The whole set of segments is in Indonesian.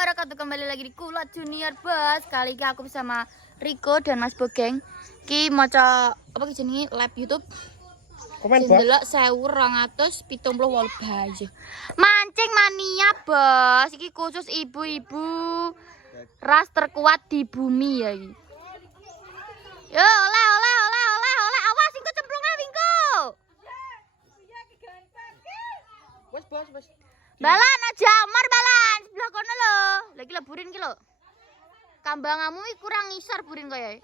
wabarakatuh. Kembali lagi di Kulot Junior Bos. Kali ini aku bersama Riko dan Mas Bogeng. Ki maca apa ki jenenge live YouTube. Komen Bos. Delok 1278 bayi. Mancing mania Bos. Iki khusus ibu-ibu ras terkuat di bumi ya iki. Yo, oleh. Awas sing kecemplungnya Wingko. Bos. Balan aja, mar balan. Sebelah kono lho. Lagi lho burin ki lho. Kambangamu iki kurang ngisar burin kaya.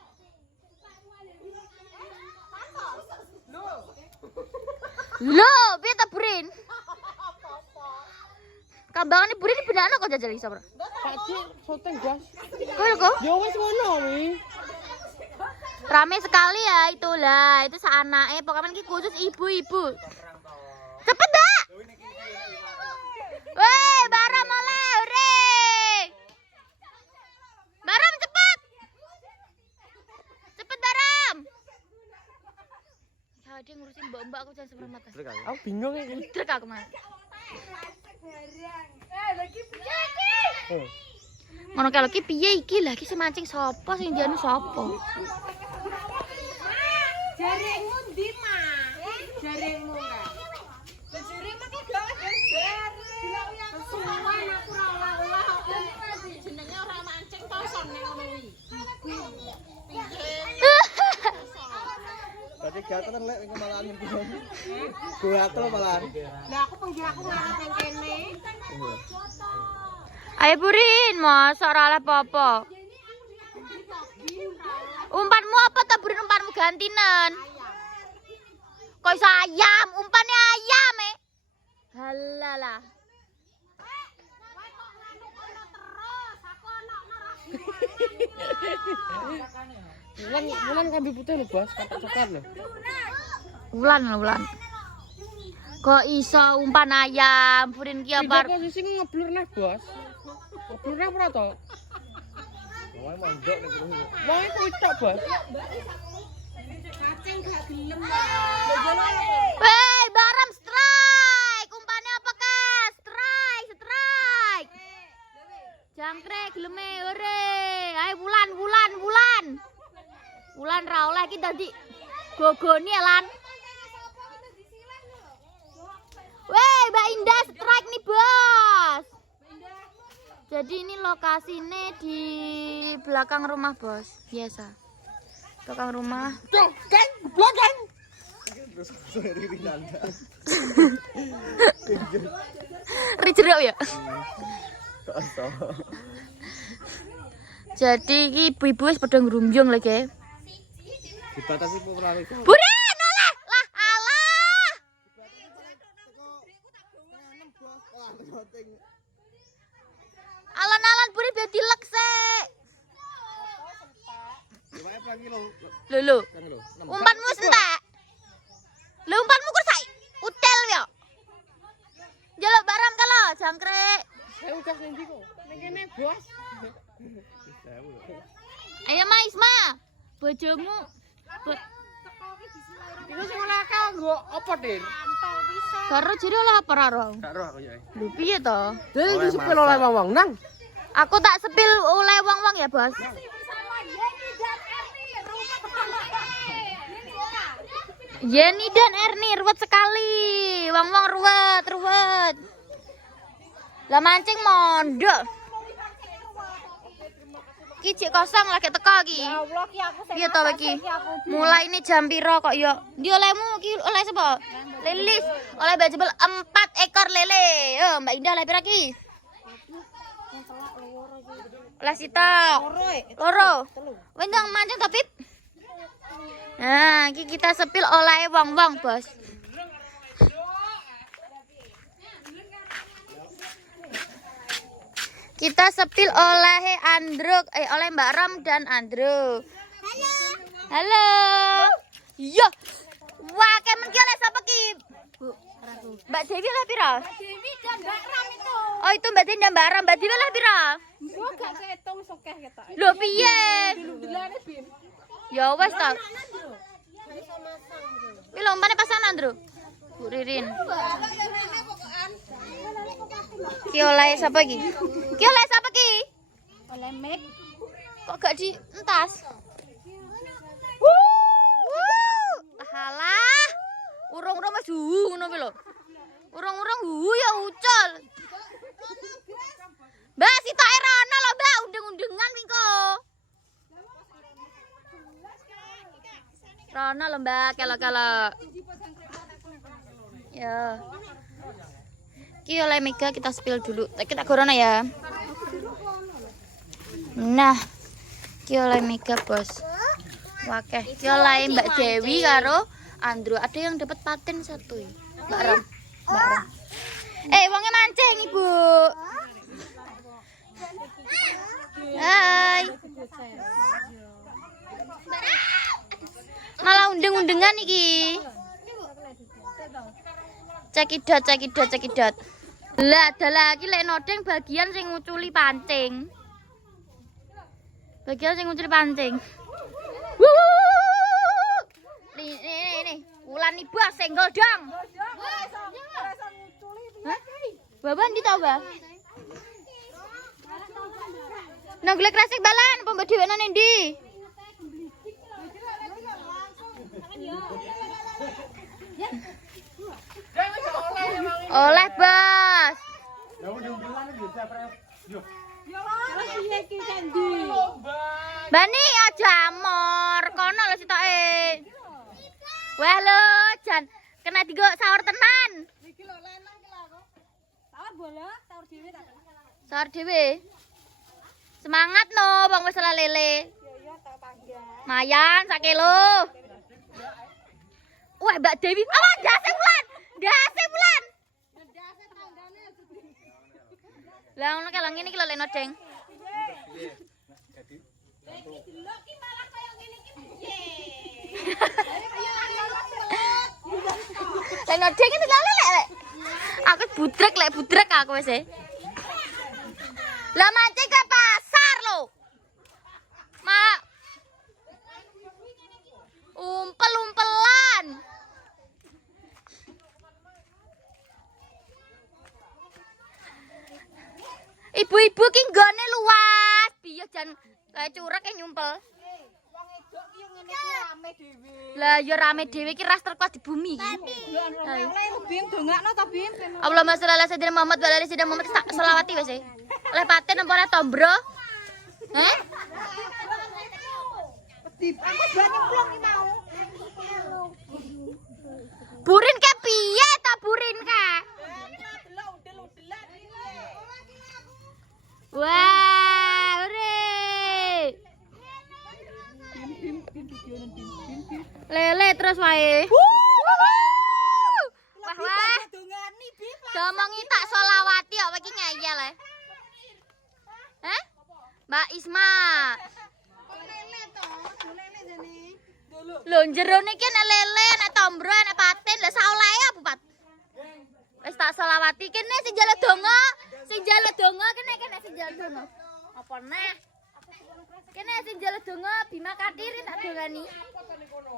Lho, piye ta burin? Kambangane burin benakno kok jajal iso, Bro. Tadi syuting, Bos. Kok? Ya wis ngono wi. Rame sekali ya itulah. Itu seanake pokoknya iki khusus ibu-ibu. Cepet dah. Weh, Baram oleh, hore. Baram cepet. Cepet Baram. Ya dia ngurusin mbak-mbak aku jangan sebelah mata. Aku bingung iki. Trek aku mah. Lagi piye iki? Ngono kalau ki piye iki lah ki semancing sapa sing dianu sapa? Jaringmu ndi, Mak? Jaringmu kan. Jaringmu ki gawe jaring. Suwan aku ora olah apa jenenge ora mancing to son ning ngono kuwi. Berarti gatel lek engko malahan iki. Gatel malahan. Lah aku pengen aku ngarep ning kene. Ayo Burin, masa ora oleh apa-apa. Umpanmu apa ta Burin, umpanmu gantinen? Kok iso ayam, umpannya ayam Halalah. Bulan kambi putih lho, Bos. Kapak coklat lho. Wulan. Kok iso umpan ayam, Burin ki apa? Posisi ngeblur neh, Bos. Ngeblur neh ora to? Wong mondok nek kuwi. Wong iku tok, Bos. Kacang gak gelem. Wey, Baram strike. Umpannya apa Kas? Strike. Jangkrik geleme ore. Ayo Wulan. Wulan ra oleh iki dadi gogoni lan. Wey, Mbak Indah strike nih, Bos. Jadi ini lokasinya di belakang rumah, Bos. Biasa. Belakang rumah. Tuh, kan, belakang. Terus Riri Nanda. Rijeruk ya? Jadi iki ibu-ibu wis padha ngrumbyung lagi. Dibatasi perawi. Burin oleh lah alah. Alon-alon Burin biar dilek sik. Lho. Umpanmu wis entek. Lho umpanmu kok sak utel ya. Jaluk Baram kalau jangkrik. Saya udah ngendi kok. Ning kene, Bos. Ayo Ma Isma. Bojomu. Iku sing oleh kanggo apa, Din? Karo jero lah apa ora ro? Gak roh aku ya. Lho piye to? Dene iki sepil oleh wong-wong nang. Aku tak sepil oleh wong-wong ya, Bos. Yeni dan Erni ruwet sekali. Wong-wong ruwet. Lah mancing mondok. Ki cek kosong lagi teko ki. Ya Allah ki aku Piye to iki? Mulai ini jam piro kok ya? Ndi olehmu ki oleh sapa? Lilis. Oleh Mbak Jebel 4 ekor lele. Yo, Mbak Indah oleh pira ki? Oleh Sita. Loro. Wendang mancing to, Pip? Nah, iki kita sepil oleh wong-wong, Bos. Kita sepil oleh Andro, oleh Mbak Ram dan Andro. Halo. Iya. Wah, kemen ki oleh sapa ki? Mbak Dewi oleh pira? Dewi dan Mbak Ram itu. Oh, itu Mbak Dewi dan Mbak Ram. Mbak Dewi oleh pira? Gua gak ketung sokeh ketok. Lho piye? Delane bin. Ya wes ta. Iso masang. Wi lompane pasangan, Andro. Bu Ririn. Ki oleh sapa ki? Ki oleh sapa ki? Oleh mic. Kok gak dientas? Halah. Urung-urung wis ngono kuwi lho. Urung-urung ya ucul. Mbak sitoke rono lho, Mbak, undeng-undengan mingko. Rono lho, Mbak, kelok-kelok. Ya. Ki oleh Mega kita spill dulu. Kita gorono ya. Nah, ki oleh Mega, Bos. Wakeh. Ki oleh Mbak Dewi karo Andrew. Ada yang dapat paten satu ya. Mbak Ram. Mbak Ram. Wonge mancing, Ibu. Hai. Malah undeng-undengan iki. Cekidot. Lah, ada lagi lek nodeng bagian sing nguculi pancing. Nih. Wulan ibu senggol dong. Hah? Baban ndi to, Mbak? Nang golek resik balan, apa Mbak Dewi nang ndi? Oleh, Bos. Bani aja amor, kono lho sitoke. Wah lho, jan kena digo sahur tenan. Iki lho lanang ki lho kok. Sahur bola, sahur dhewe ta. Sahur dhewe. Semangat no, Bang wis lele. Iya ta panjang. Mayan sak kilo. Wah, Mbak Dewi. Awas dase bulan. Ndase tanggane. Lah ngono kelong ngene iki lho lek nodeng. Delok ki malah kaya ngene iki piye? Lek nodeng iki lek. Aku budrek aku wis e. Lah mancing ke pasar lho. Mak. Umpel-umpelan. Ibu-ibu ki nggone luas. Piye jan kae curek e nyumpel. Wong edok ki yo ngene iki rame dhewe. Lah ya rame dhewe ki ras terkuat di bumi ki. Oleh Bim dongakno ta Bim? Allahumma sholli ala sayyidina Muhammad wa ala ali sayyidina Muhammad tak selawati wis e. Oleh paten apa oleh tombro? Heh? Aku banyak plong ki mau. Burin ke piye ta burin ka? Delok udel-udelan iki. Wah, ore. Lele terus wae. Wah. Dongani Bim. Gomongi tak solawati kok iki ngeyel e. Hah? Mbak Isma. Lele to, lele jane. Lho jerone iki nek lele, nek tombro, nek paten, lha sak olehe apa, Pat? Wis tak selawati kene sing njaluk donga, kene sing njaluk donga. Apa neh? Kene sing njaluk donga Bima Katiri tak dongani.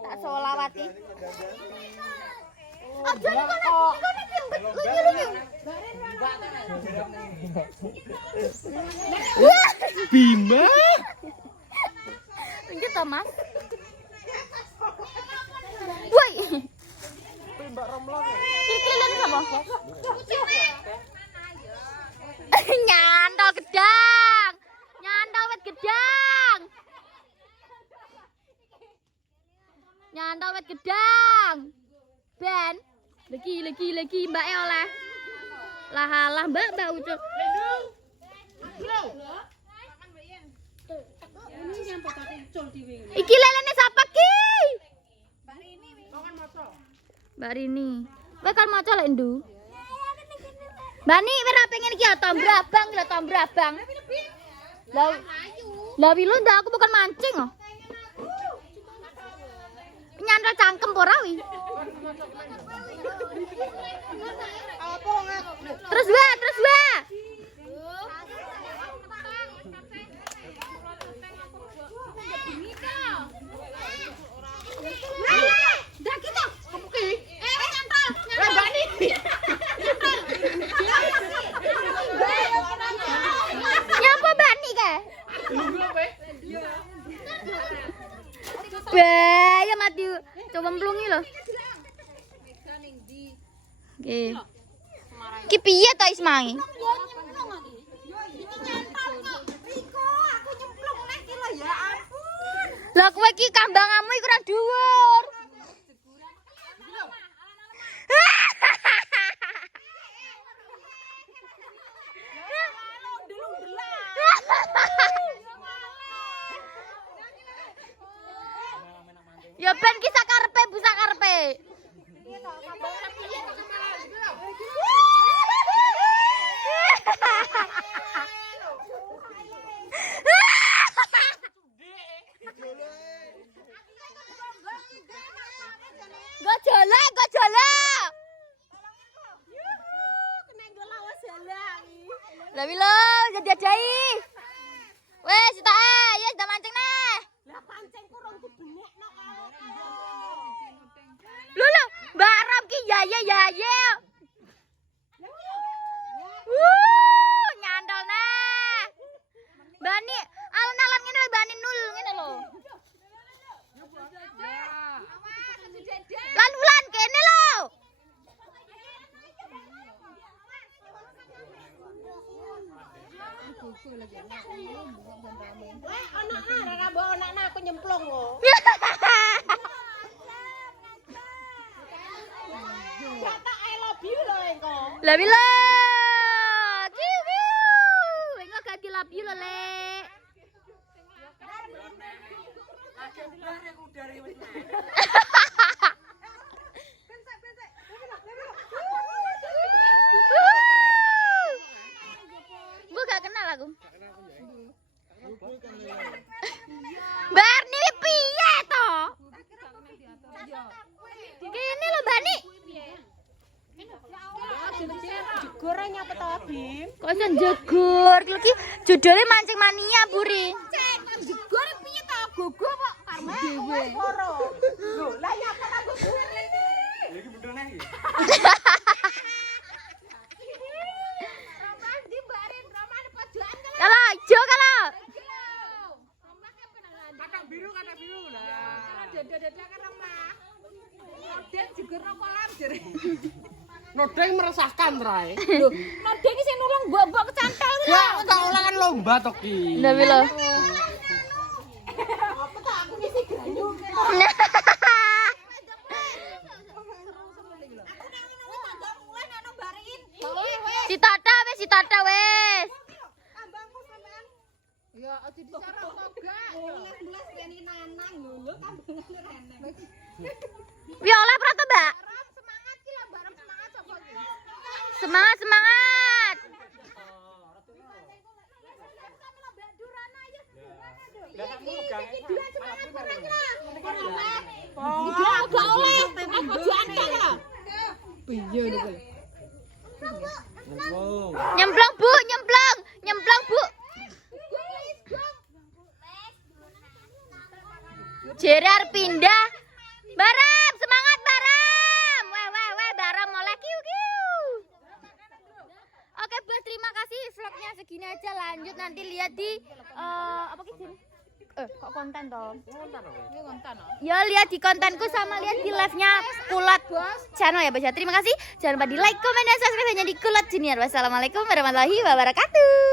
Tak selawati. Aja kono kimbet lunyu-lunyu. Bima. Lanjut to, Mas. Woi. Kiri-kiri sapa? Nyantol gedang. Nyantol wit gedang. Nyantol wit gedang. Ben, lagi Mbak e oleh. Lah Mbak ucul. Iki lelene sapa ki? Mbak Rini. Kowe kan maca lek ndu. Mbak Ni ora pengen iki ya tombro abang lho tombro abang. Lah wilo ndak aku bukan mancing kok. Nyantol cangkem ora wi. Terus wa. Nyapa Mbak Ni kae? bahaya mati. Coba mplungi lho. Oke. Ki piye to Ismai? Lah kowe ki kambangamu iku ora dhuwur. Ya ben ki sakarepe bu sakarepe. Gojole. Lah wilo jadi-jadi. Wes ta ya sudah mancing neh. Lah pancen kurang dibengekno Lho, Mbak Ram ki ya. Nyandol nah. Bani alon-alon ngene lho bani nul ngene lho. Lan wulan kene lho. Weh, anakna ora mbok anakna aku nyemplung kok. Kata I love you lho engko. Lah bila. Kiu. Engko ganti love you lho, Lek. Bu gak kenal aku. Barni piye to? Kene lho, Bani. Goreng apa to, Bim? Kok iso jegur? Iki judule mancing mania, Buri. Jegur piye to? Gogo kok karma dhewe. Lho, lah nyapa ta gogo ini? Iki bedone iki. Roman di barin Roman pojokan kan. Kalau ijo kalau. Kata biru lah. Dada-dada kan Romah. Nodeng jegur nang kolam jere. Nodeng meresahkan rae. Lho, nodeng iki sing nulung mbok-mbok kecantol lho. Ya, tak olah kan lomba to ki. Lah wilo. Apa tak aku ngisi granyu. Si Tata wes. Kambangku sampean. Ya aja disarap toga. 11 kene nanang lho kambangane rene. Wi oleh prato, Mbak. Semangat ki lah bareng semangat sapa ki. Semangat. Nyemplung, Bu. Jerar pindah. Baram, semangat Baram. Weh, Baram mulai kiu. Oke, Bos, terima kasih. Vlognya segini aja, lanjut nanti lihat di apa sih? Kok konten toh? Konten. Ya lihat di kontenku sama lihat di live-nya Kulat channel ya, Bos. Terima kasih. Jangan lupa di like, komen, dan subscribe hanya di Kulat Junior. Wassalamualaikum warahmatullahi wabarakatuh.